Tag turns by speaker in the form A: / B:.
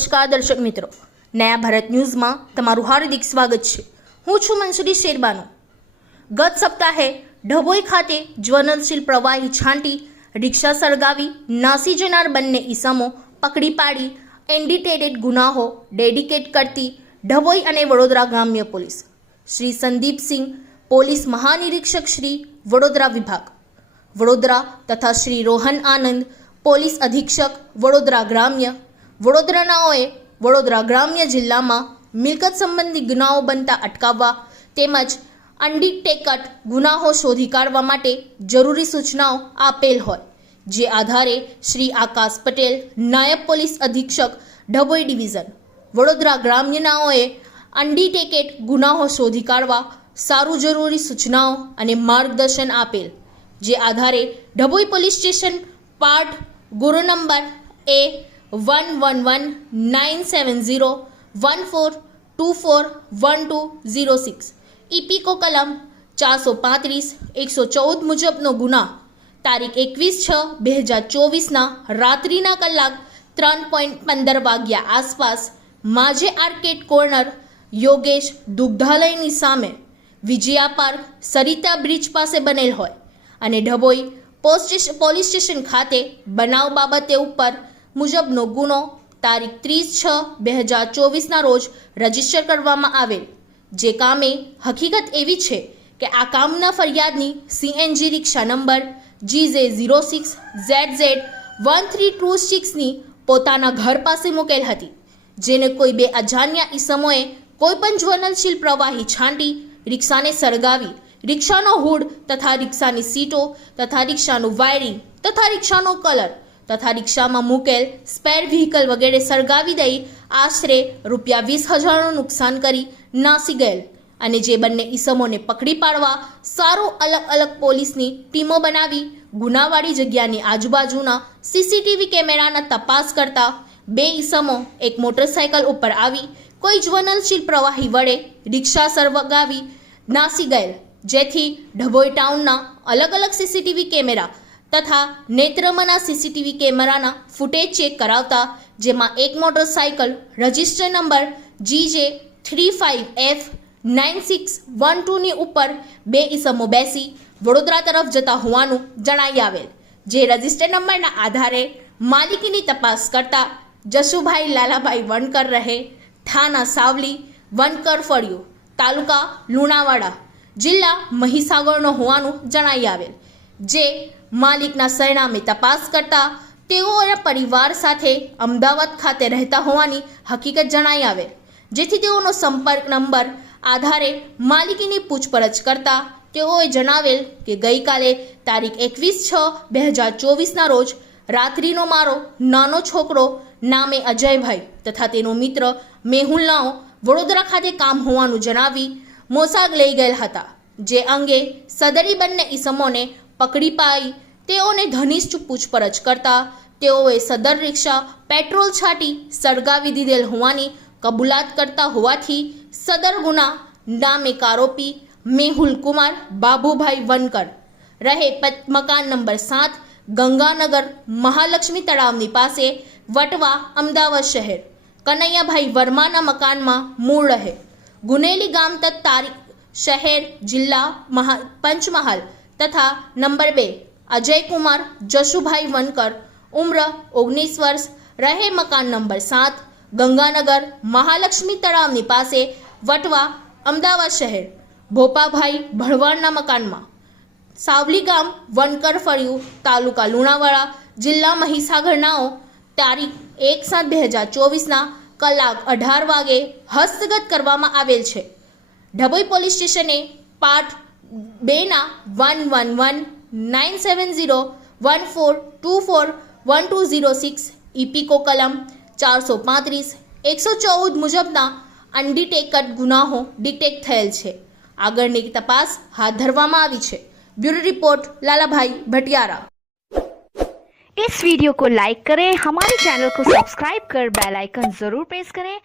A: નમસ્કાર દર્શક મિત્રો. નયા ભારત ન્યૂઝમાં તમારું હાર્દિક સ્વાગત છે. હું છું મનસુરી શેરબાનો. ગત સપ્તાહે ઢભોઈ ખાતે જ્વલનશીલ પ્રવાહી છાંટી રિક્ષા સળગાવી નાસી જનાર બંને ઈસમો પકડી પાડી એન્ડિટેટેડ ગુનાહો ડેડિકેટ કરતી ઢભોઈ અને વડોદરા ગ્રામ્ય પોલીસ. શ્રી સંદીપસિંહ પોલીસ મહાનિરીક્ષક શ્રી વડોદરા વિભાગ. વડોદરા તથા શ્રી રોહન આનંદ, પોલીસ અધિક્ષક વડોદરા ગ્રામ્ય વડોદરાનાઓએ વડોદરા ગ્રામ્ય જિલ્લામાં મિલકત સંબંધી ગુનાઓ બનતા અટકાવવા તેમજ અનડિટેકટ ગુનાઓ શોધી કાઢવા માટે જરૂરી સૂચનાઓ આપેલ હોય, જે આધારે શ્રી આકાશ પટેલ, નાયબ પોલીસ અધિક્ષક ડભોઈ ડિવિઝન, વડોદરા ગ્રામ્યનાઓએ અનડિટેકેટ ગુનાહો શોધી કાઢવા સારું જરૂરી સૂચનાઓ અને માર્ગદર્શન આપેલ, જે આધારે ડભોઈ પોલીસ સ્ટેશન પાર્ટ ગુરુ number A one one one nine seven zero one four two four one two zero six ઇપીકો કલમ ચારસો પાંત્રીસ એકસો ચૌદ મુજબનો ગુના. તારીખ એકવીસ છ બે હજાર ચોવીસના રાત્રિના કલાક ત્રણ પોઈન્ટ પંદર વાગ્યા આસપાસ માજે આર્કેડ કોર્નર યોગેશ દુગ્ધાલયની સામે વિજયા પાર્ક સરિતા બ્રિજ પાસે બનેલ હોય અને ઢબોઈ પોસ્ટ પોલીસ સ્ટેશન ખાતે બનાવ બાબતે ઉપર મુજબનો ગુનો તારીખ ત્રીસ છ બે હજાર ચોવીસના રોજ રજિસ્ટર કરવામાં આવેલ. જે કામે હકીકત એવી છે કે આ કામના ફરિયાદની સીએનજી રિક્ષા number G J zero six Z Z one three two સિક્સની પોતાના ઘર પાસે મૂકેલ હતી, જેને કોઈ બે અજાણ્યા ઈસમોએ કોઈપણ જ્વલનશીલ પ્રવાહી છાંટી રિક્ષાને સળગાવી, રિક્ષાનો હુડ તથા રિક્ષાની સીટો તથા રિક્ષાનું વાયરિંગ તથા રિક્ષાનો કલર તથા રિક્ષામાં મૂકેલ સ્પેર વ્હીકલ વગેરે સળગાવી દઈ આશરે રૂપિયા વીસ હજારનું નુકસાન કરી નાસી ગયેલ. અને જે બંને ઈસમોને પકડી પાડવા સારો અલગ અલગ પોલીસની ટીમો બનાવી ગુનાવાળી જગ્યાની આજુબાજુના સીસીટીવી કેમેરાના તપાસ કરતા બે ઈસમો એક મોટરસાયકલ ઉપર આવી કોઈ જ્વલનશીલ પ્રવાહી વડે રિક્ષા સળગાવી નાસી ગયેલ. જેથી ઢભોઈ ટાઉનના અલગ અલગ સીસીટીવી કેમેરા તથા નેત્રમના સીસીટીવી કેમેરાના ફૂટેજ ચેક કરાવતા, જેમાં એક motorcycle register number G J three five F nine six one ટુની ઉપર બે ઈસમો બેસી વડોદરા તરફ જતા હોવાનું જણાઈ આવેલ, જે રજિસ્ટર નંબરના આધારે માલિકીની તપાસ કરતા જશુભાઈ લાલાભાઈ વણકર રહે, થાના સાવલી વનકર ફળિયો, તાલુકા લુણાવાડા, જિલ્લા મહીસાગરનો હોવાનું જણાઈ આવેલ, જે માલિકના સરનામે તપાસ કરતા તેઓના પરિવાર સાથે અમદાવાદ ખાતે રહેતા હોવાની હકીકત જણાઈ આવે, જેથી તેઓનો સંપર્ક નંબર આધારે માલિકીની પૂછપરછ કરતા તેઓએ જણાવેલ કે ગઈકાલે તારીખ એકવીસ છ બે હજાર ચોવીસના રોજ રાત્રિનો મારો નાનો છોકરો નામે અજયભાઈ તથા તેનો મિત્ર મેહુલનાઓ વડોદરા ખાતે કામ હોવાનું જણાવી મોસાગ લઈ ગયેલ હતા, જે અંગે સદરી બંને ઈસમોને પકડી પાઈ. તેઓને ઘનિષ્ઠ પૂછપરછ કરતા તેઓએ સદર રિક્ષા, પેટ્રોલ છાંટી સળગાવી દીધેલ હોવાની કબૂલાત કરતા હોવાથી સદર ગુના નામે આરોપી મેહુલ કુમાર બાબુભાઈ વનકર રહે મકાન નંબર સાત, ગંગાનગર મહાલક્ષ્મી તળાવની પાસે, વટવા, અમદાવાદ શહેર. કનૈયાભાઈ વર્માના મકાનમાં મૂળ રહે. ગુનેલી ગામ તથા તારીખ, શહેર, જિલ્લા, મહા, પંચમહાલ તથા નંબર બે, અજયકુમાર જશુભાઈ વનકર, ઉમ્ર ઓગણીસ વર્ષ, રહે મકાન નંબર સાત, ગંગાનગર, મહાલક્ષ્મી તળાવની પાસે, વટવા, અમદાવાદ શહેર, ભોપાભાઈ ભળવાડના મકાનમાં. સાવલી ગામ, વનકર ફળિયું, તાલુકા લુણાવાડા, જિલ્લા મહીસાગરનાઓ તારીખ એક સાત બે હજાર ચોવીસના કલાક અઢાર વાગે હસ્તગત કરવામાં આવેલ છે. ડભોઈ પોલીસ સ્ટેશને પાર્ટ બેના one one one nine seven zero one four two four one two zero six ઇપીકો કલમ ચારસો પાંત્રીસ એકસો ચૌદ મુજબના અનડિટેકટ ગુનાહો ડિટેક્ટ થયેલ છે આગળની તપાસ હાથ ધરવામાં આવી છે બ્યુરો રિપોર્ટ લાલાભાઈ ભટિયારા
B: इस वीडियो को लाइक करें हमारे चैनल को सब्सक्राइब कर बेल आइकन जरूर प्रेस करें